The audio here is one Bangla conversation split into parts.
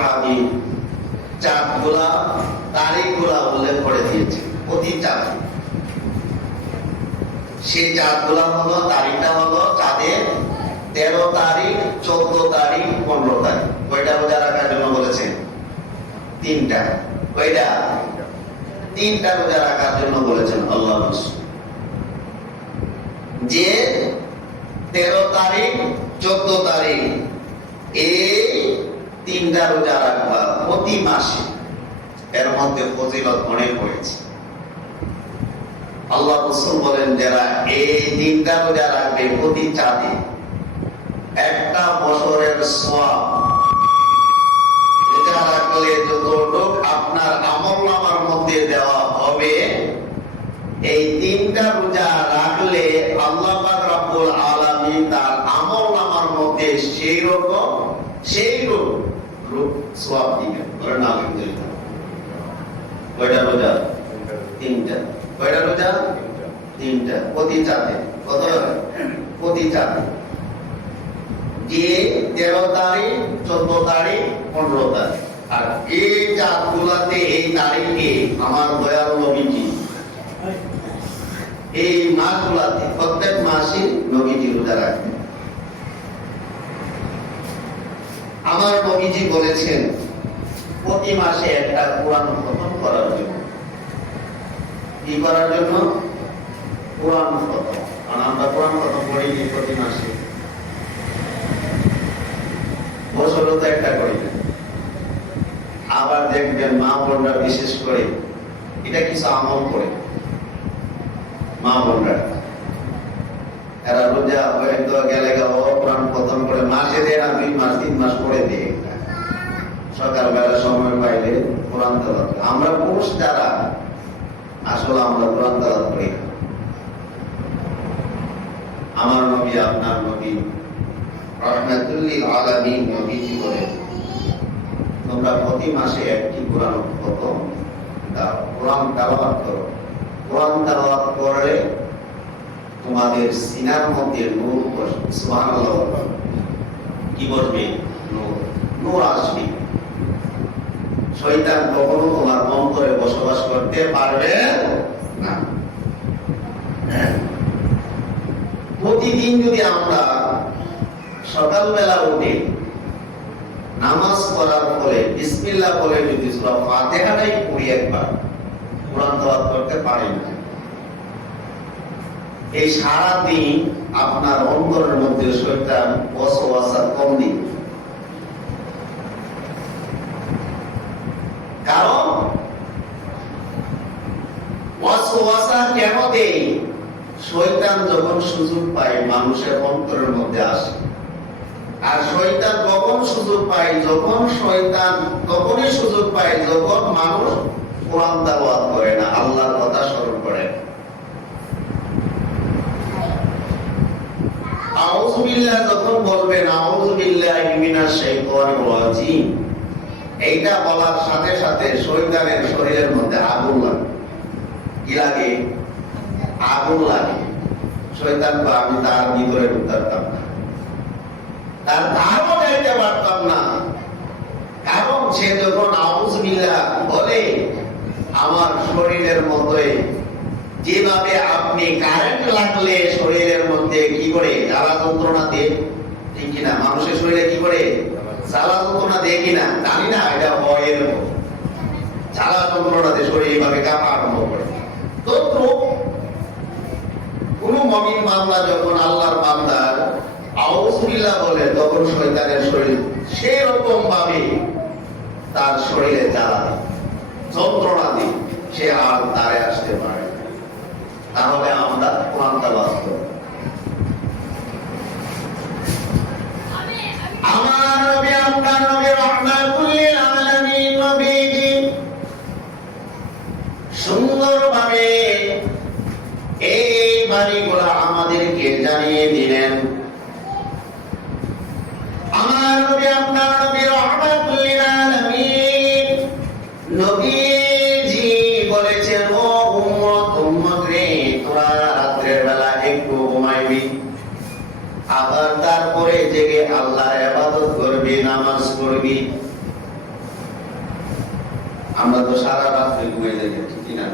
হাবিব চাঁদগুলা তারিখগুলা উল্লেখ করে দিয়েছে প্রতি চাঁদ। সেই চাঁদগুলা হলো, তারিখটা হলো চাঁদের 13 তারিখ, 14 তারিখ, 15 তারিখ। কয়টা রোজা রাখার জন্য বলেছেন? 3টা। কয়টা? 3টা রোজা রাখার জন্য বলেছেন আল্লাহ রাসূল। যে 13 তারিখ, 14 তারিখ এই 3টা রোজা রাখবা প্রতি মাসে। এর মধ্যে ফজিলত অনেক হয়েছে। আল্লাহ রাসূল বলেন যারা এই 3টা রোজা রাখবে প্রতি চাঁদে, একটা বছরের সওয়াব রোজা রাখলে যতটুকু আপনার আমলনামার মধ্যে দেওয়া হবে, এই 3টা রোজা রাখলে আল্লাহ পাক রব্বুল আলামিন তার আমলনামার মধ্যে সেই রকম সওয়াব দিবেন। বলেন আলহামদুলিল্লাহ। কয়টা রোজা? 3টা। কয়টা রোজা? 3টা প্রতি চাঁদে। কত? প্রতি চাঁদে। যে 13 তারিখ, 14 তারিখ, 15 তারিখ। আর এই চাঁদগুলাতে এই তারিখে আমার দয়াল নবীজি এই মাসগুলাতে প্রত্যেক মাসে নবীজি রোজা রাখবেন। আমার নবীজি বলেছেন প্রতি মাসে একটা কোরআন খতম করার জন্য। কি করার জন্য? কোরআন খতম। কারণ আমরা কোরআন খতম করি প্রতি মাসে, বছরও তো একটা করি না। আবার দেখবেন মা বোনরা বিশেষ করে এটা কিছু আমল করে, মা বোনরা এরা রোজা হয়তো গেলে কোরআন খতম করে মাসে দেয় না, 2 মাস 3 মাস পরে দেয়। সকালবেলা সময় পাইলে কোরআন তেলাওয়াত। আমরা পুরুষ যারা আসলে আমরা কোরআন তেলাওয়াত করি। আমার নবী, আপনার নবী রাহমাতুল লিল আলামিন নবীজি বলেন তোমরা প্রতি মাসে একটি কোরআন খতম দাও, কোরআন তেলাওয়াত করো। কোরআন তেলাওয়াত করলে তোমাদের সিনার মধ্যে নূর বসবে। সুবহানাল্লাহ। কি বসবে? নূর। নূর আসবে। শয়তান কখনো তোমার অন্তরে বসবাস করতে পারবে না। প্রতিদিন যদি আমরা সকালবেলা উঠে নামাজ পড়ার পরে বিসমিল্লাহ বলে যদি সূরা ফাতিহাটাই পড়ি একবার, কোরআন তেলাওয়াত করতে পারি না, এই সারাদিন আপনার অন্তরের মধ্যে শয়তান ওয়াসওয়াসা কম দিবে। কারণ ওয়াসওয়াসা কেন দেয়? শয়তান যখন সুযোগ পায় মানুষের অন্তরের মধ্যে আসে। আর শয়তান কখন সুযোগ পায়? তখনই সুযোগ পায় যখন মানুষ কোরআন তেলাওয়াত করে না, আল্লাহর কথা স্মরণ করে না। আউযু বিল্লাহ যখন বলবেন, আউযু বিল্লাহি মিনাশ শাইতানির রাজিম, এইটা বলার সাথে সাথে শয়তানের শরীরের মধ্যে আগুন লাগে। কি লাগে? আগুন লাগে। শয়তান বা আমি তার ভিতরে ঢুকতাম না, তার ধারও যাইতে পারতাম না। কারণ সে যখন আউযু বিল্লাহ বলে, আমার শরীরের মধ্যে যেভাবে আপনি কারেন্ট লাগলে শরীরের মধ্যে কি করে জ্বালা যন্ত্রণা দেয়, ঠিক কিনা? মানুষের শরীরে কি করে জ্বালা যন্ত্রণা দেয় কিনা জানি না, এটা হয় এরকম। জ্বালা যন্ত্রণা দিয়ে শরীর এইভাবে কাঁপা আরম্ভ করে। তো কোন মুমিন বান্দা যখন আল্লাহর বান্দার আউযু বিল্লাহ বলে, তখন শয়তানের শরীর সেরকম ভাবে তার শরীরে জ্বালা দেয়, যন্ত্রণা দেয়, সে আর তারে আসতে পারে। তাহলে আমরা কোরআন তেলাওয়াত করব। আমার নবী, আপনার নবী রাহমাতুল লিল আলামিন নবীজি সুন্দরভাবে এই বাণীগুলো আমাদেরকে জানিয়ে দিলেন। আমার নবী, আপনার নবী রাহমাতুল লিল আলামিন নবীজি বলেছেন, ও উম্মত রে, তোরা রাতের বেলা একটু ঘুমাইবি, আবার তারপরে জেগে আল্লাহর ইবাদত করবি, নামাজ পড়বি। আমরা তো সারা রাত্রে ঘুমিয়ে যাই, ঠিক না?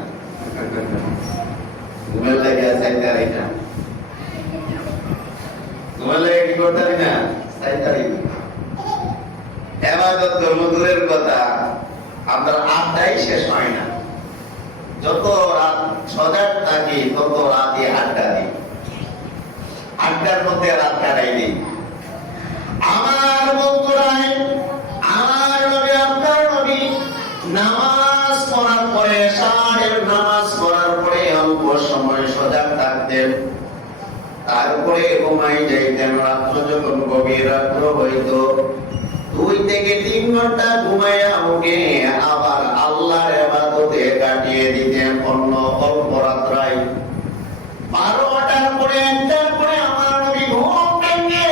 ঘুমের লাগে চাইতে পারি না, ঘুমের লাগে কি করতে পারি না, চাইতে পারি না। ইবাদত করব দূরের কথা, আপনার আড্ডাই শেষ হয় না। যত রাত সজাগ থাকি তত রাতে আড্ডা দিই, আড্ডার মধ্যে রাত কাটাই দিই। আমার বন্ধুরাই, আমার নবী, আপনার নবী নামাজ পড়ার পরে, সারের নামাজ পড়ার পরে অল্প সময় সজাগ থাকতেন, তারপরে ঘুমাই যাইতেন। রাত্র যখন গভীর রাত্র হইত, 2 থেকে 3 ঘন্টা ঘুমাইয়া উঠে আবার আল্লাহর ইবাদতে কাটিয়ে দিতেন অন্য অল্প রাত্রায়। 12টার পরে 1টার পরে আমার নবী ঘুম ভেঙে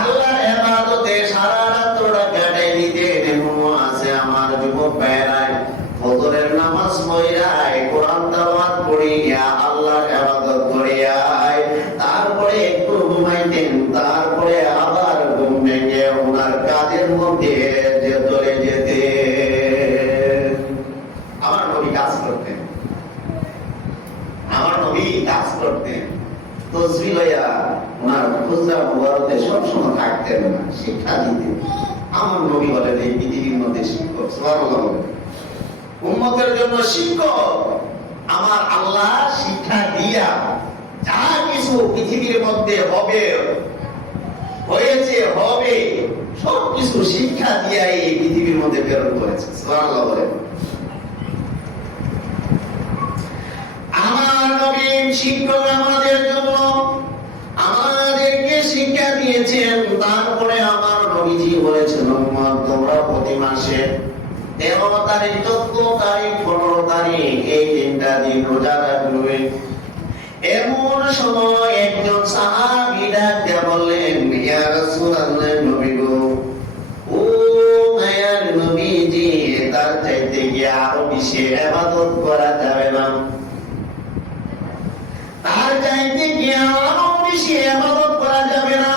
আল্লাহর ইবাদতে সারা রাত্রটা কাটিয়ে দিতেন। এমনও আছে আমার যুবক ভাইয়েরাই, ফজরের নামাজ পড়িয়ায় কোরআন তেলাওয়াত করিয়া আল্লাহর ইবাদত করিয়ায় তারপরে একটু ঘুমাইতেন, তারপরে আবার ঘুম ভেঙে ওনার কাজের মধ্যে চলে যেতেন। আমার নবী কাজ করতেন, আমার নবী কাজ করতেন। তসবিহ লইয়া ওনার খুচরা মুবারকে সবসময় থাকতেন না, শিক্ষা দিতেন। আমার নবী হলেন এই পৃথিবীর মধ্যে শিক্ষক। সুবহানাল্লাহ। উম্মতের জন্য শিক্ষক। আমার আল্লাহ শিক্ষা দিয়া যা কিছু পৃথিবীর মধ্যে হবে, হয়েছে, হবে, সবকিছু শিক্ষা দিয়া এই পৃথিবীর মধ্যে প্রেরণ করেছে। সুবহানাল্লাহ বলেন। আমার নবী শিক্ষক আমাদের জন্য, আমাদেরকে শিক্ষা দিয়েছেন। তারপরে আমার নবীজি বলেছেন, তোমরা প্রতি মাসে 13 তারিখ, 14 তারিখ, 15 তারিখ এই 3টা দিন রোজা রাখবে। এমন সময় একজন সাহাবী ডাক দিয়ে বললেন, ইয়া রাসূলুল্লাহ, নবী গো, ও মায়ার নবীজি, তার চাইতে কি আরো বেশি ইবাদত করা যাবে না? তার চাইতে কি আরো বেশি ইবাদত করা যাবে না?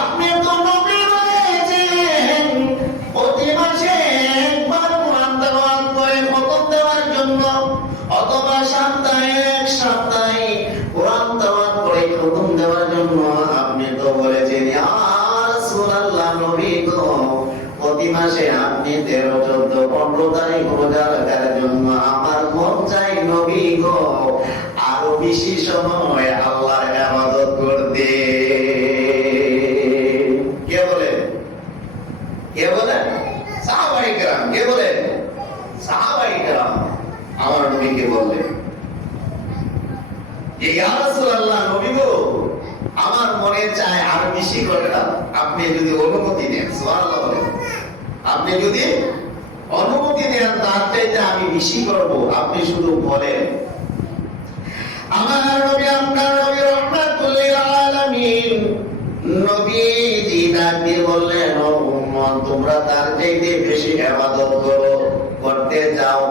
আপনি তো নবী হয়েছেন, প্রতি মাসে একবার কোরআন তেলাওয়াত করে খতম দেওয়ার জন্য, অথবা সপ্তাহে কোরআন তেলাওয়াত করে খতম দেওয়ার জন্য আপনি তো বলেছেন, ইয়া রাসূলুল্লাহ, নবী গো, প্রতি মাসে আপনি 13, 14, 15 তারিখ রোজা রাখার জন্য আমার মন চাই নবী গো আরো বেশি সময় আল্লাহর ইবাদত করতে। কে বলেন? কে বলেন? সাহাবায়ে কেরাম। কে বলেন? সাহাবায়ে কেরাম আমার নবীকে বললেন, ইয়া রাসূলুল্লাহ, নবী গো, আমার মনে চায় আরো বেশি করতাম, আপনি যদি অনুমতি দেন। সুবহানাল্লাহ বলেন। আপনি যদি অনুমতি দেন, তার চাইতে আমি বেশি করব, আপনি শুধু বলেন। আমার নবী, আপনার নবী রাহমাতুল লিল আলামিন, নবীজি ডাক দিয়ে বললেন, ও উম্মত, তোমরা তার চাইতে বেশি ইবাদত করতে চাও,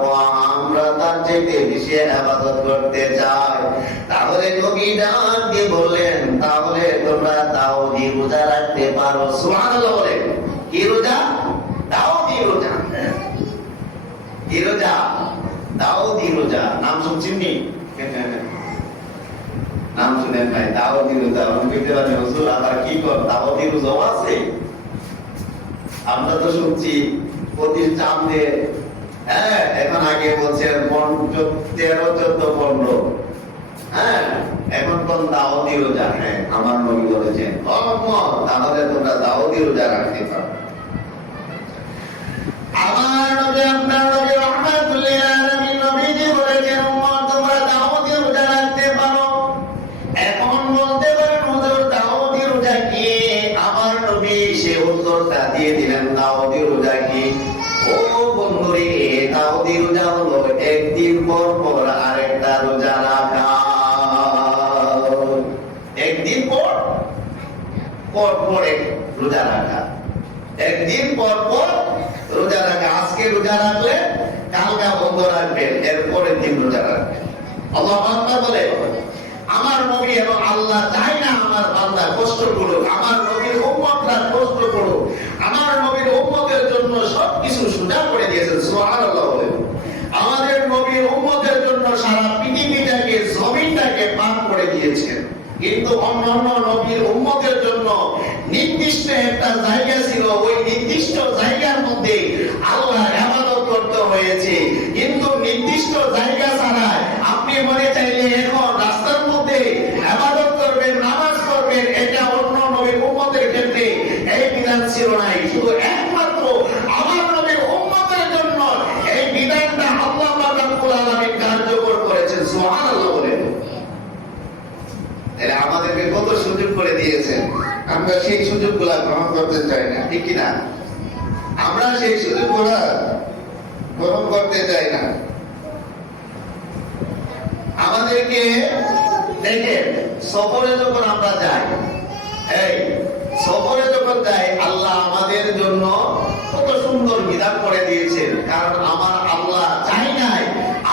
আমরা তার চাইতে বেশি ইবাদত করতে চাই। তাহলে নবী ডাক দিয়ে বললেন, তাহলে তোমরা দাউদি রোজা রাখতে পারো। সুবহানাল্লাহ বলেন। কি রোজা? দাউদি রোজা। কি রোজা? দাউদি রোজা। নাম শুনছেন নি? নাম শুনেন নাই? দাউদি রোজা। হুজুর আবার কি কর, দাউদি রোজাও আছে? আমরা তো শুনছি প্রতি চাঁদে, হ্যাঁ, এখন আগে বলছেন 13, 14, 15, হ্যাঁ, এখন কোন দাউদি রোজা? হ্যাঁ, আমার নবী বলেছেন, তাহলে তোমরা দাউদি রোজা রাখতে পারো। আমার নবী, আপনার নবী রাহমাতুল লিল আলামিন, নবীজি বলেছেন, উম্মত, তোমরা দাউদি রোজা রাখতে পারো। এখন বলতে পারেন, হুজুর দাউদি রোজা কি? আমার নবী সে উত্তরটা দিয়ে দিলেন, দাউদি রোজা কি? ও বন্ধুরে, দাউদি রোজা হলো একদিন পর পর আরেকটা রোজা রাখা। একদিন পর পর রোজা রাখা, একদিন পর পর রোজা রাখা। আজকে রোজা রাখলে কালকা বন্ধ রাখবেন, এরপরের দিন রোজা রাখবেন। আল্লাহু আকবার বলে। আমার নবী এবং আল্লাহ চাই না আমার বান্দা কষ্ট করুক, আমার নবীর উম্মতরা কষ্ট করুক। আমার নবীর উম্মতের জন্য সবকিছু সোজা করে দিয়েছে। জায়গা ছিল, ওই নির্দিষ্ট জায়গার মধ্যে আল্লাহ ইবাদত করতে হয়েছে। কিন্তু নির্দিষ্ট জায়গা ছাড়া আপনি মনে চাইলে এখন রাস্তার মধ্যে ইবাদত করবেন, নামাজ পড়বেন, এটা অন্য নবীর উম্মতের ক্ষেত্রে এই বিধান ছিল না। শুধু একমাত্র আমার নবীর উম্মতের জন্য এই বিধানটা আল্লাহ পাক রব্বুল আলামিন কার্যকর করেছেন। সুবহানাল্লাহ বলেন। তাহলে আমাদেরকে কত সুযোগ করে দিয়েছেন, আমরা সেই সুযোগগুলো গ্রহণ করতে চাই না, ঠিক কিনা? আমরা সেই সুযোগগুলো গ্রহণ করতে চাই না। আমাদেরকে দেখে সফরে যখন আমরা যাই, এই সফরে যখন যাই, আল্লাহ আমাদের জন্য কত সুন্দর বিধান করে দিয়েছেন। কারণ আমার আল্লাহ চাই নাই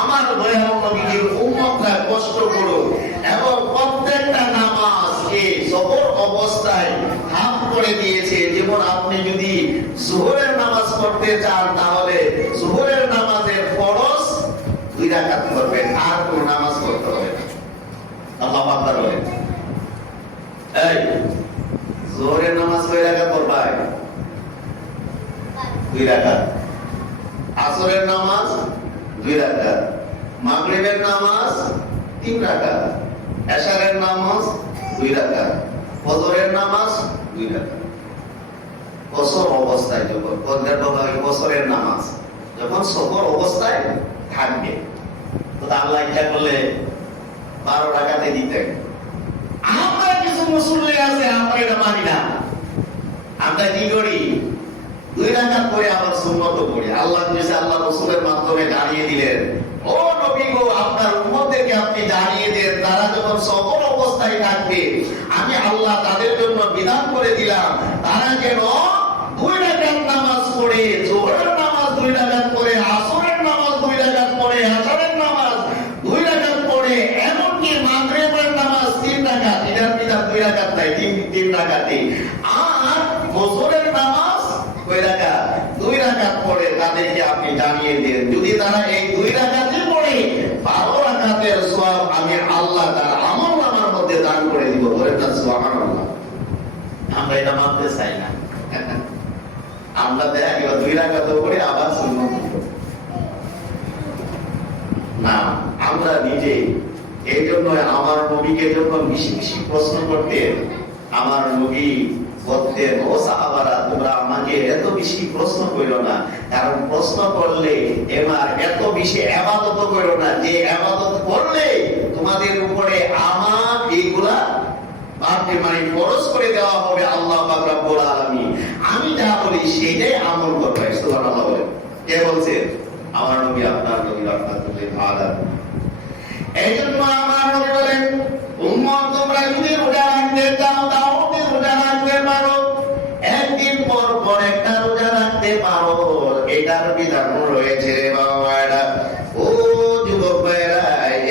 আমার দয়াল নবীর উম্মতরা কষ্ট করুক, এবং প্রত্যেকটা নামাজকে সফর অবস্থায় হাফ করে দিয়েছে। যেমন আপনি যদি যোহরের নামাজ পড়তে চান, তাহলে যোহরের নামাজের ফরজ 2 রাকাত করবেন, আর কোনো নামাজ পড়তে হবে না। আল্লাহ পাক বলেন, এই যোহরের নামাজ কয় রাকাত পড়বাই? 2 রাকাত। আসরের নামাজ 2 রাকাত, মাগরিবের নামাজ 3 রাকাত, এশারের নামাজ 2 রাকাত, ফজরের নামাজ 2 রাকাত। কসর অবস্থায় যখন কসরের নামাজ যখন সফর অবস্থায় থাকবে, তো আল্লাহ ইচ্ছা করলে 12 রাকাতে দিতেন। আমরা কিছু মুসল্লি আছে, আমরা এটা মানি না। আমরা কি করি? 2 রাকাত পড়ে আবার সুন্নত পড়ি। আল্লাহ নিজে আল্লাহ রাসূলের মাধ্যমে জানিয়ে দিলেন, ও নবী গো, আপনার উম্মতদেরকে আপনি জানিয়ে দেন, তারা যখন সফর অবস্থায় থাকবে, আমি আল্লাহ তাদের জন্য বিধান করে দিলাম, তারা যেন 2 রাকাত নামাজ পড়ে, যোহরের নামাজ 2 রাকাত পড়ে, আসরের নামাজ 2 রাকাত পড়ে, আসরের নামাজ 2 রাকাত পড়ে, এমনকি মাগরিবের নামাজ 3 রাকাত। এটার বিধান 2 রাকাত নাই, 3 রাকাতে। আর ফজরের নামাজ কয় রাকাত? 2 রাকাত পড়ে, তাদেরকে আপনি জানিয়ে দেন, যদি তারা এই 2 রাকাতই পড়ে 12 রাকাতের সওয়াব আমি আল্লাহ তার আমলনামার মধ্যে দান করে দিব। বলেন না সুবহানাল্লাহ। আমরা এটা মানতে চাই না। আমরা দেখা গেল 2 রাকাত পড়ে আবার সুন্নত না। আমরা নিজে এই জন্য আমার নবীকে যখন বেশি বেশি প্রশ্ন করতেন, আমার নবী বলতেন, ও সাহাবারা, তোমরা আমাকে এত বেশি প্রশ্ন করো না, কারণ প্রশ্ন করলে এবার এত বেশি ইবাদত করো না, যে ইবাদত করলে তোমাদের উপরে আমার এইগুলা মানে ফরজ করে দেওয়া হবে আল্লাহ পাক রব্বুল আলামিন। আমি যা বলি সেটাই আমল করবে। সুবহানাল্লাহ বলেন। কে বলছেন? আমার নবী, আপনার নবী রাহমাতুল্লাহি আলাইহি। এইজন্য আমার নবী বলেন, উম্মত তোমরা যদি রোজা রাখতে চাও, তাও রোজা রাখতে পারো, একদিন পর পর একটা রোজা রাখতে পারো, এটার বিধান রয়েছে বাবা। ও যুবক ভাইরা,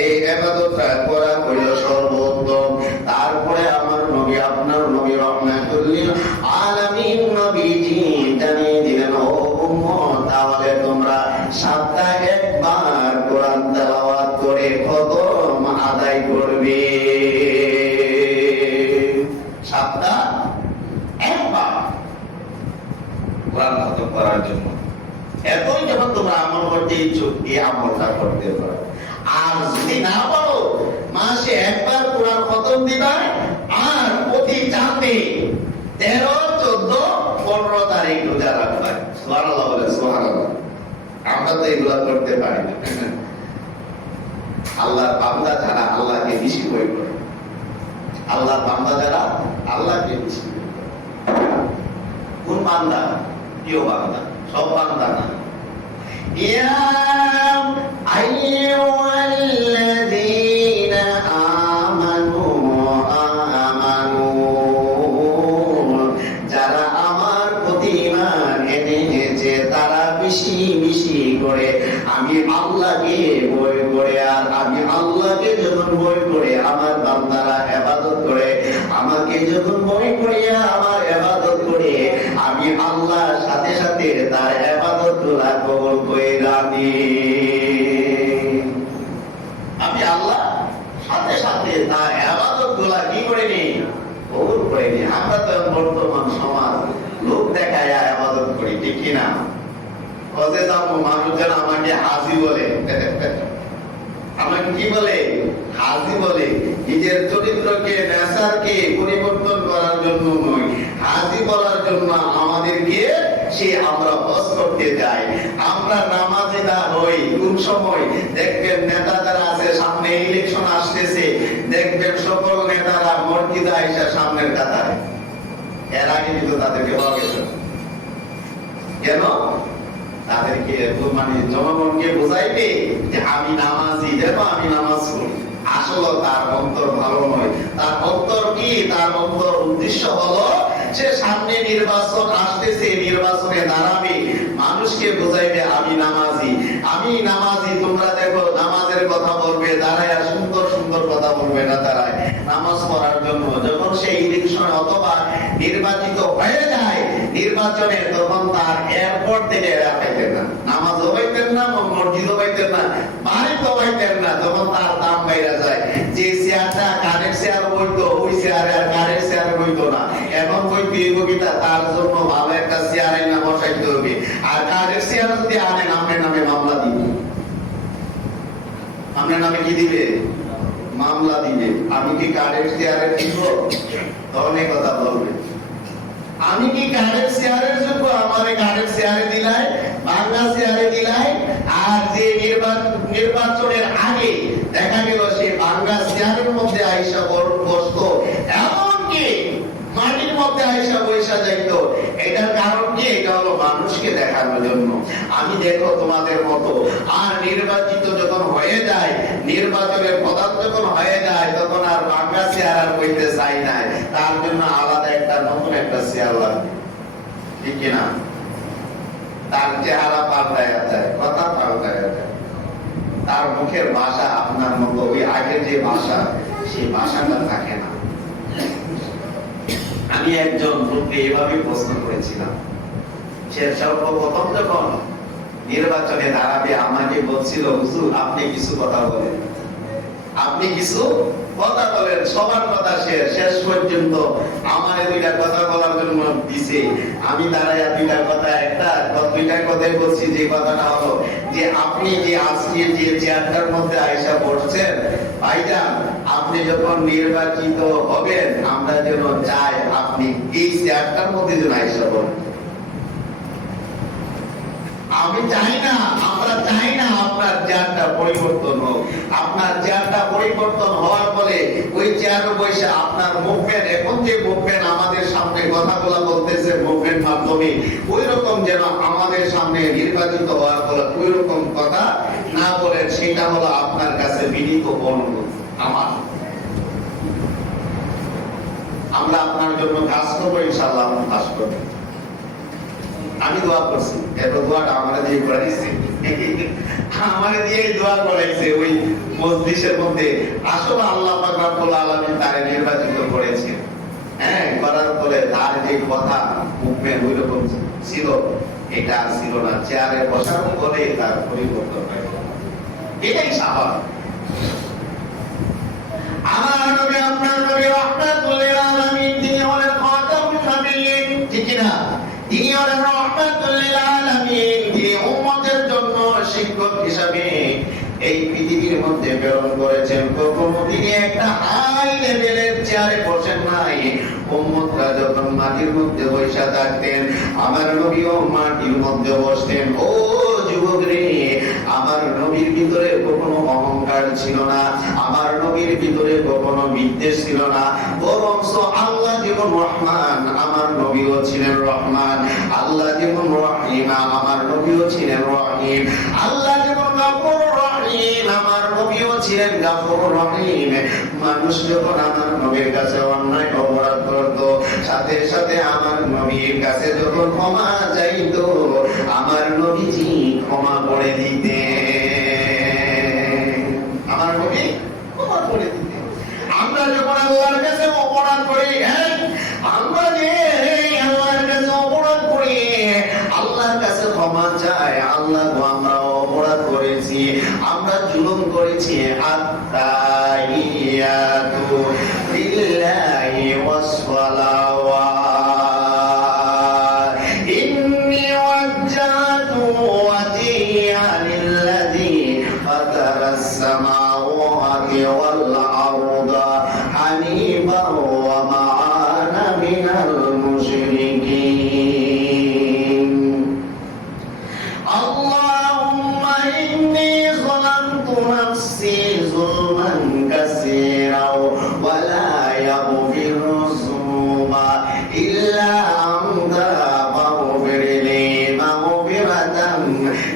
এই ইবাদতটা করা হলো সর্বোত্তম। তারপরে আমার নবী, আপনার নবী রাহমাতুল্লিল আলামিন নবীজি জানিয়ে দিলেন, ও উম্মত, তাহলে তোমরা সপ্তাহে একবার কোরআন তেলাওয়াত করে খতম আদায় করবে। সপ্তাহে একবার কোরআন খতম করার জন্য। এতই যখন তোমরা আমল করতে ইচ্ছুক, এই আমলটা করতে পারো। আর যদি না পারো, মাসে একবার কোরআন খতম দিবা, আর প্রতি চাঁদে 13, 14, 15 তারিখ রোজা রাখবা। সুবহানাল্লাহ বলে। সুবহানাল্লাহ। আমরা তো এগুলো করতে পারি না। আল্লাহর বান্দা যারা আল্লাহকে বেশি ভয় করে, আল্লাহর বান্দা যারা আল্লাহকে বেশি ভয় করে। কোন বান্দা? প্রিয় বান্দা, সব বান্দা না। ইয়া আইয়ুহাল্লাযীনা আমানু যারা আমার প্রতি ঈমান এনেছে, তারা বেশি বেশি করে আমি আল্লাহকে ভয় করে। আর আমি আল্লাহকে যখন ভয় করে আমার বান্দারা ইবাদত করে, আমাকে যখন ভয় করিয়া আমার ইবাদত করে, আমি আল্লাহর সাথে সাথে তার ইবাদতগুলো কবুল কইরা দিই। আমি আল্লাহ সাথে সাথে তার ইবাদতগুলো কি করে নিই? কবুল করে নিই। আমরা তো বর্তমান সমাজ ঠিক কিনা? হজে যাবো, মানুষজন আমাকে হাজি বলে, আমাকে কি বলে? হাজি বলে। নিজের চরিত্রকে, নেশারকে পরিবর্তন করার জন্য নয়, হাজি বলার জন্য আমাদেরকে সে আমরা হজ করতে যাই। আমরা নামাজিদা হই কোন সময়? দেখবেন নেতা যারা আছে, সামনে ইলেকশন আসতেছে, দেখবেন সকল নেতারা মসজিদে আইসা সামনের কাতারে। এর আগে কিন্তু তাদেরকে পাওয়া গেছে। কেন? তাদেরকে মানে জনগণকে বোঝাইতে যে আমি নামাজি, দেখো আমি নামাজ পড়ি। আসলে তার অন্তর ভালো নয়। তার অন্তর কি? তার অন্তর উদ্দেশ্য হলো সে সামনে নির্বাচন আসতেছে, নির্বাচনে দাঁড়াবে, মানুষকে বোঝাইবে আমি নামাজি, আমি নামাজি। তোমরা দেখো নামাজের কথা বলবে, দাঁড়ায় সুন্দর সুন্দর কথা বলবে না, দাঁড়ায় নামাজ পড়ার জন্য। যখন সেই ইলেকশন অথবা নির্বাচিত হয়ে যায় নির্বাচনে, তখন তার এয়ারপোর্ট থেকে পাইতেন না, নামাজ পাইতেন না, মসজিদ পাইতেন না, বাড়ি তো পাইতেন না। তখন তার দাম বাইরে যায়। যে চেয়ারটা কারের চেয়ার বইতো, ওই চেয়ারে আর কারের চেয়ার বইতো না। এখন তার জন্য ভালো একটা চেয়ারের নাম বসাইতে হবে। আর কারের চেয়ার যদি আনেন, আপনার নামে মামলা দিবে। আপনার নামে কি দিবে? মামলা দিবে। আমি কি কারের চেয়ারে দিব? তখন এই কথা বলবে, আমি কি কারের চেয়ারের যোগ্য? আমার কারের চেয়ারে দিলাই, বাংলা চেয়ারে দিলাই। আর যে নির্বাচনের আগে দেখা গেল সে বাংলা চেয়ারের মধ্যে আইসা বসতো, এমনকি মাটির মধ্যে আইসা বৈশা যাইতো। এটার কারণ কি? এটা হলো মানুষকে দেখানোর জন্য আমি দেখো তোমাদের মতো। আর নির্বাচিত যখন হয়ে যায়, নির্বাচনের প্রধান যখন হয়ে যায়, তখন আর বাংলা চেয়ার আর বইতে চাই না। তার জন্য আলাদা একটা নতুন একটা চেয়ার লাগবে, ঠিক কিনা? তার চেহারা পাল্টায় যায়, কথা পাল্টায় যায়, তার মুখের ভাষা আপনার মতো ওই আগের যে ভাষা, সেই ভাষাটা থাকে না। আমি একজন লোককে এভাবে প্রশ্ন করেছিলাম, সে সর্বপ্রথম যখন নির্বাচনে দাঁড়াবে আমাকে বলছিল, হুজুর আপনি কিছু কথা বলেন, আপনি কিছু কথা বলেন। সবার কথা শেষ পর্যন্ত আমার দুইটা কথা বলার জন্য দিছে। আমি দাঁড়ায় দুইটা কথা, দুইটা কথাই বলছি। যে কথাটা হলো যে আপনি যে আজকে যে চেয়ারটার মধ্যে আইসা বসছেন, ভাইজান আপনি যখন নির্বাচিত হবেন, আমরা যেন চাই আপনি এই চেয়ারটার মধ্যে যেন আইসা বসেন। আমি চাই না, আমরা চাই না আপনার চেয়ারটা পরিবর্তন হোক। আপনার চেয়ারটা পরিবর্তন হওয়ার ফলে ওই চেয়ারে বসে আপনার মুভমেন্ট, এখন যে মুভমেন্ট আমাদের সামনে কথাগুলো বলতেছে মুভমেন্ট মাধ্যমে, ওই রকম যেন আমাদের সামনে নির্বাচিত হওয়ার ফলে ওই রকম কথা না বলেন। সেটা হলো আপনার কাছে বিনীত অনুরোধ আমার। আমরা আপনার জন্য কাজ করবো, ইনশাআল্লাহ আমরা কাজ করবো। আমি দোয়া করছি, এরপর দোয়াটা আমরা দিয়ে করাইছে, আমার দিয়ে দোয়া করাইছে ওই মজলিসের মধ্যে। আসলে আল্লাহ পাক রব্বুল আলামিন তারে নির্বাচিত করেছেন। হ্যাঁ, করার ফলে তার যে কথা মুভমেন্ট ওই রকম ছিল, এটা ছিল না। চেয়ারে বসার ফলে তার পরিবর্তন হয়, এটাই স্বাভাবিক। আমার নবী, আপনার নবী রাহমাতুল লিল আলামিন, তিনি হলেন খাতামুন নবিয়্যিন, ঠিক না? তিনি হলেন রাহমাতুল লিল আলামিন। তিনি উম্মতের জন্য শিক্ষক হিসাবে এই পৃথিবীর মধ্যে প্রেরণ করেছেন। কখনো তিনি একটা হাই লেভেলের চেয়ারে বসেন নাই। উম্মতরা যখন মাটির মধ্যে বসে থাকতেন, আমার নবীও মাটির মধ্যে বসতেন। ও যুবক রে, আমার নবীর ভিতরে কখনো অহংকার ছিল না, আমার নবীর ভিতরে কখনো বিদ্বেষ ছিল না। বরং আল্লাহ যেমন রহমান, আমার নবীও ছিলেন রহমান। আল্লাহ যেমন রহিম, আমার নবীও ছিলেন রহিম। আল্লাহ যেমন গফুর রহিম, আমার নবীও ছিলেন গফুর রহিম। মানুষ যখন আমার নবীর কাছে অন্যায় অপরাধ করত, সাথে সাথে আমার নবীর কাছে যখন ক্ষমা চাইতো, আমার নবীজি ক্ষমা করে দিতেন। আমার নবী ক্ষমা করে দিতেন। আমরা যখন আল্লাহর কাছে অপরাধ করি, আমরা যে আল্লাহর কাছে অপরাধ করি, আল্লাহর কাছে ক্ষমা চাই, আল্লাহ আমরা অপরাধ করেছি, আমরা জুলুম করেছি, আত্তাহিয়াতু লিল্লাহি ওয়াস সালাওয়াত, ইন্নী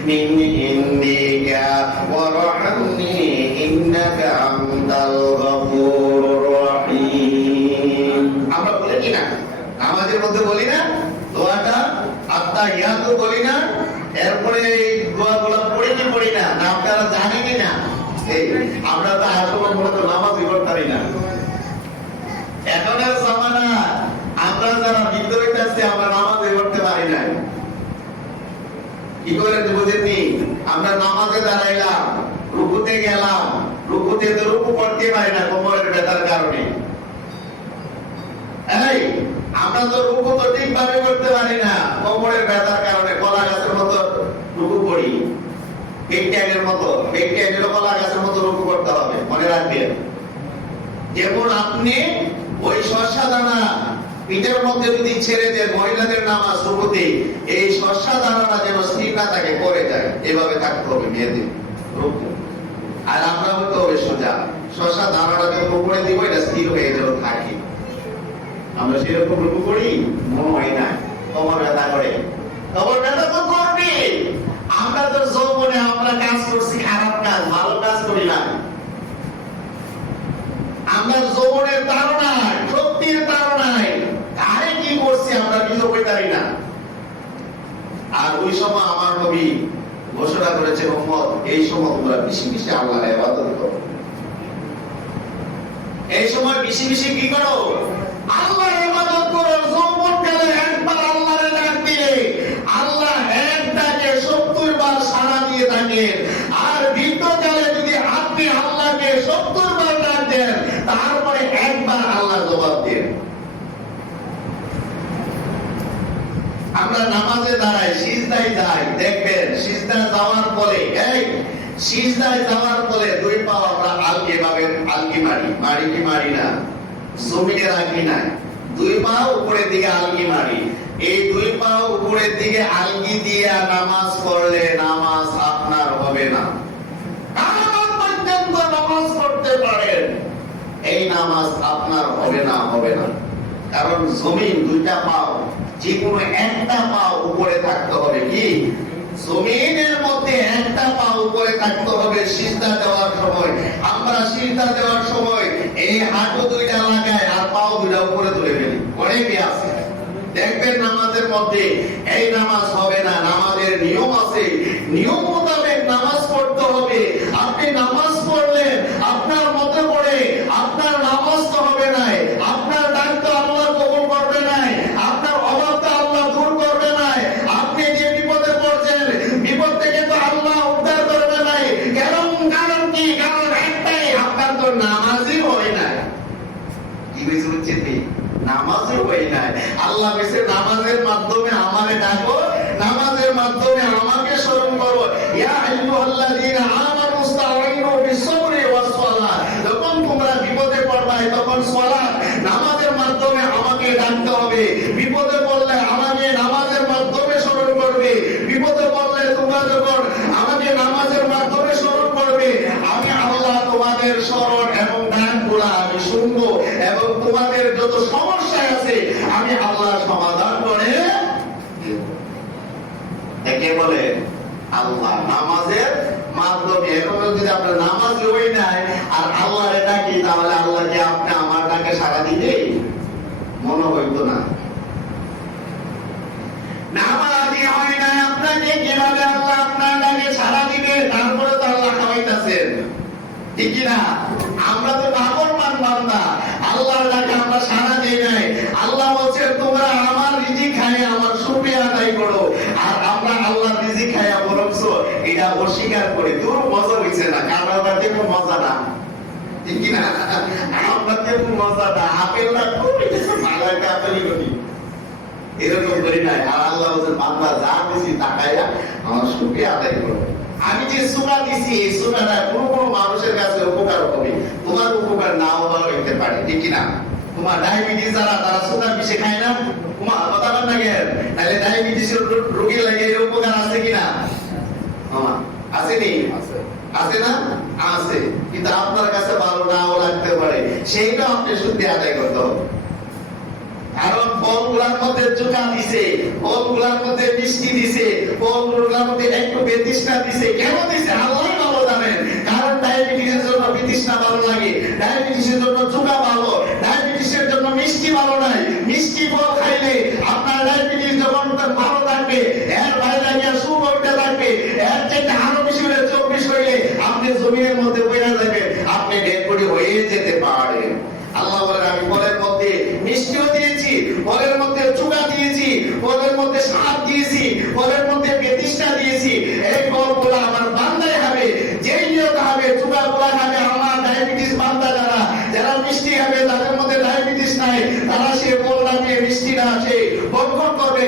মিন ইন্দিকা ওয়ারহামনি ইন্নাকা আনতাল গফুরুর রহিম। আমরা বলি কি না, নামাজের মধ্যে বলি না দোয়াটা, আত্তাহিয়াতু বলি না, এরপরে এই দোয়াগুলো পড়ি কি পড়ি না, না আপনারা জানেন কি না? এই আমরা তো আসলে মূলত নামাজই পড়তে পারি না। এখনের জামানা আমরা যারা বিদ্রোহী আছে আমরা নামাজে পড়তে পারি না। কি করে বুঝেননি? আমরা নামাজে দাঁড়াইলাম, রুকুতে গেলাম, রুকুতে তো রুকু করতে পারি না কোমরের ব্যথার কারণে। এই আমরা তো রুকু তো ঠিকভাবে করতে পারি না কোমরের ব্যথার কারণে। কলা গাছের মতো রুকু করি, বেকট্যাগের মতো, বেকট্যাগের কলা গাছের মতো রুকু করতে হবে, মনে রাখবেন। যেমন আপনি ওই শস্যা দানা পিঠের মধ্যে যদি ছেড়ে দেন মহিলাদের নামাজ রুকুতে, এই শস্যা দানাটা যেন স্থির না থাকে, পড়ে যায়, এভাবে থাকতে হবে মেয়েদের রুকু। আর আমরা হতে হবে সোজা, শস্যা দানাটা যখন উপরে দিব এটা স্থির হয়ে যেন থাকে। আমরা সেরকম রুকু করি, মনে হয় না, কমর ব্যথা করে। কমর ব্যথা তো করবে। আমরা তো যৌবনে আমরা কাজ করছি খারাপ কাজ, ভালো কাজ করি না। আমরা যৌবনের তাড়নায়, শক্তির তাড়নায় আরে কি করছি আমরা কিছু বলতে পারি না। আর ওই সময় আমার নবী ঘোষণা করেছে, উম্মত এই সময় তোমরা বেশি বেশি আল্লাহর ইবাদত করো। এই সময় বেশি বেশি কি করো? আল্লাহর ইবাদত করো। যৌবন কালে একবার আল্লাহর ডাক দিলে আল্লাহ এক ডাকে 70 বার সাড়া দিয়ে থাকেন। আর বৃদ্ধকালে যদি আপনি আল্লাহকে 70 বার ডাক দেন, তারপরে একবার আল্লাহ জবাব দেন। আমরা নামাজে দাঁড়াই, সিজদায় যাই, দেখবেন সিজদায় যাওয়ার পরে, এই সিজদায় যাওয়ার পরে দুই পা আমরা আলগে ভাবে আলগি মারি, মারি কি মারি না? জমিনে রাখি না, দুই পা উপরের দিকে আলগি মারি। এই দুই পা উপরের দিকে আলগি দিয়ে নামাজ পড়লে নামাজ আপনার হবে না। কামত পর্যন্ত নামাজ পড়তে পারেন, এই নামাজ আপনার হবে না, হবে না। কারণ জমিন দুইটা পাও, যে কোনো একটা পা উপরে থাকতে হবে। কি জমিনের মধ্যে একটা পা উপরে থাকতে হবে সিজদা দেওয়ার সময়। আমরা সিজদা দেওয়ার সময় এই হাঁটু দুইটা লাগাই আর পাও দুইটা উপরে তুলে ফেলি, অনেকে আছে দেখবেন নামাজের মধ্যে। এই নামাজ হবে না, নামাজের নিয়ম আছে, নিয়ম মোতাবেক নামাজ পড়তে হবে। আপনি নামাজ পড়লেন আপনার মতে করে, আপনার নামাজ তো হবে না, আপনার ডাক তো আল্লাহ কবুল করবে না, আপনার অভাব তো আল্লাহ দূর করবে না। আপনি যে বিপদে পড়ছেন, বিপদ থেকে তো আল্লাহ উদ্ধার করবে না। কারণ কি? কারণ একটাই, আপনার তো নামাজই হয় না। কি বুঝছেন? নামাজই হয় না। আল্লাহ বলেছে নামাজের মাধ্যমে আমারে ডাকো, নামাজের মাধ্যমে আমাকে স্মরণ করো। ইয়া আইয়ুহাল্লাযীনা আমানু ইসতাঈনু বিস-সাবরি ওয়াস-সালাহ। যখন তোমরা বিপদে পড়বে তখন সালাত, নামাজের মাধ্যমে আমাকে ডাকতে হবে। বিপদে পড়লে আমাকে নামাজের মাধ্যমে স্মরণ করবে। বিপদে পড়লে তোমরা যখন আমাকে নামাজের মাধ্যমে স্মরণ করবে, আমি আল্লাহ তোমাদের স্মরণ এবং ডাকগুলো আমি শুনবো, এবং তোমাদের যত সমস্যা আছে আমি আল্লাহ সমাধান করে। একে বলে আল্লাহ নামাজের মাধ্যমে। এখন যদি আপনার নামাজ হই নাই আর আল্লাহরে ডাকি, তাহলে আল্লাহকে আপনি আমার ডাকে সাড়া দিবে? মনে হইতো না। নামাজই হয় না, আপনাকে কিভাবে আল্লাহ আপনার ডাকে সাড়া দিবে? তারপরে তো আল্লাহ খাওয়াইতেছেন, ঠিক কিনা? আমরা তো নাফরমান বান্দা, আল্লাহর ডাকে আমরা সাড়া দেই নাই। আল্লাহ বলছেন তোমরা আমার রিজিক খায় আমার শুকরিয়া আদায় করো। আর আমরা আল্লাহর রিজিক খায়া বরংস এটা অস্বীকার করি। তোর মজা হইছে না, কারণ আমরা তেমন মজা না, ঠিক কিনা? আমরা তেমন মজা না, আপেল না খুবই ভালো একটা আপেলই করি, এরকম করি নাই। আর আল্লাহ বলছেন বান্দা যা বেশি তাকাইয়া আমার শুকরিয়া আদায় করো। আমি যে সুরা দিছি এই সুরাটা কোনো মানুষের কাছে উপকার হবে, তোমার উপকার নাও হইতে পারে, ঠিক কিনা? তোমার ডায়াবেটিস যারা, তারা সুরা বেশি খায় না, তোমার কথা বল না কেন? তাহলে ডায়াবেটিসের রোগীর লাগে এর উপকার আছে কিনা? আছে নি? আছে না? আছে। কিন্তু আপনার কাছে ভালো নাও লাগতে পারে, সেইটা আপনি শুদ্ধি আদায় করতে হবে। কারণ ফলগুলোর মধ্যে চুকা দিছে, ফলগুলোর মধ্যে মিষ্টি দিছে, ফলগুলোর মধ্যে একটু বেতৃষ্ণা দিছে। কেন দিছে আল্লাহ ভালো জানেন। কারণ ডায়াবেটিসের জন্য বেতৃষ্ণা ভালো লাগে, ডায়াবেটিসের জন্য চুকা ভালো, ডায়াবেটিসের জন্য মিষ্টি ভালো নাই। মিষ্টি ফল খাইলে আপনার ডায়াবেটিস যখন ভালো থাকবে, এর বাইরে গিয়ে সুগন্ধে থাকবে, এর চাইতে আরো বেশি হলে 24 হইলে আপনি জমিনের মধ্যে পড়ে যাবেন, আপনি ডেড বডি হয়ে যেতে পারেন। আল্লাহ বলেন আমি ফলের মধ্যে মিষ্টিও দিয়েছি, ফলের মধ্যে চুকা দিয়েছি, ফলের মধ্যে স্বাদ দিয়েছি, ফলের মধ্যে বেতৃষ্ণা দিয়েছি। এই ফলগুলো আমার বান্দায় খাবে, যেই নিয়ত খাবে চুকাগুলা খাবে আমার ডায়াবেটিস বান্দা যারা, যারা মিষ্টি খাবে তাদের মধ্যে ডায়াবেটিস নাই, তারা সে ফল না পেয়ে মিষ্টি না সে বক্ষণ করবে,